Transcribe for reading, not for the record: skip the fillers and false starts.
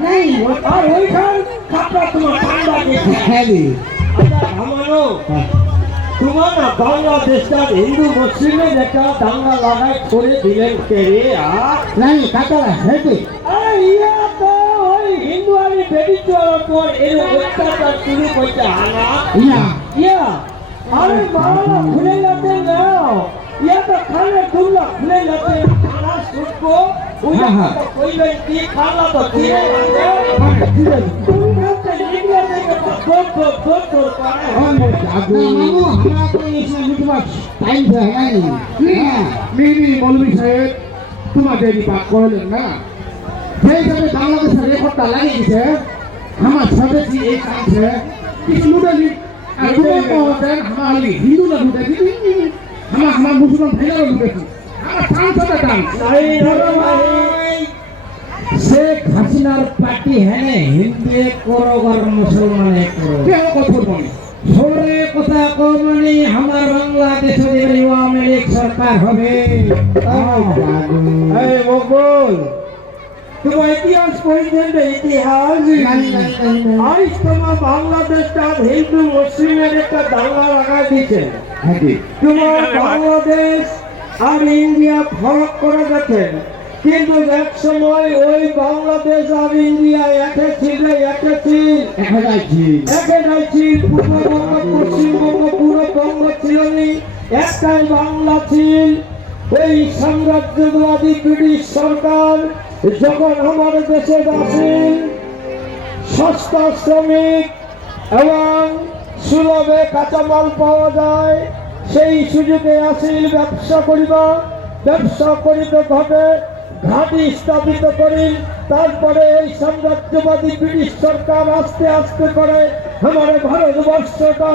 नहीं और वही खान खापड़ा तुम ঠান্ডা দেখে है भी আচ্ছা আমারও তোমার না বাংলাদেশটা হিন্দু মুসলিমের একটা দাঙ্গা লাগাই করে দিলেন কে রে আর नहीं काका है भी আরে ইয়া তো ওই হিন্দু আর বেরিচুয়ার উপর এর অত্যাচার শুরু করতে হানা या ইয়া আরে বাবা খুলে যাচ্ছে না ইয়া তো খানে দুল্লা খুলে যাচ্ছে খানা সুটকো ওই কইবেন কি খালা তো কিরে আছে তুমি তো নিগলা থেকে ফোন করে ना मामू हमारा कोई इसमें मुझे टाइम है नहीं মিনি মৌলভী সাহেব তোমাদেরই পাক করলেন না সেই হিসাবে বাংলাদেশের রেকর্ডটা লাগিয়ে দিছে আমার স্বদেশী এই কাছে কিছু লুটেলি আর তোমার কহতেন আমার হিন্দু না লুটেছি আমার মুসলমান ভাইরাও লুটেছি আমার সাংসদে টান नहीं नहीं शेख हसीनार पार्टी है ने हिंदू करो और मुसलमान करो কেউ কথা বলি छोरे কথা কমনি আমার বাংলাদেশের আওয়ামী লীগ সরকার হবে এই মকবুল তুমি ইতিহাস পড়ছেন রে ইতিহাস আজ তোমার বাংলাদেশটা হিন্দু মুসলিমের একটা দাঙ্গা লাগাই দিচ্ছে হ্যাঁ তোমার বাংলাদেশ আর ইন্ডিয়া ফরক করে দেখেন কিন্তু এক সময় ওই বাংলাদেশ আর ইন্ডিয়া একে ছিল এখন যাচ্ছি একেটাই ছিল পূর্ববঙ্গ পশ্চিমবঙ্গ পুরো বঙ্গ ছিল নি একটাই বাংলা ছিল এই সাম্রাজ্যবাদী ব্রিটিশ সরকার যখন আমাদের দেশে আসেন সস্তা শ্রমিক এবং সুলভে কাঁচামাল পাওয়া যায় সেই সুযোগে আসিল ব্যবসা করিতে ঘটে ঘাঁটি স্থাপিত করেন তারপরে এই সাম্রাজ্যবাদী ব্রিটিশ সরকার আস্তে আস্তে করে আমাদের ভারতবর্ষটা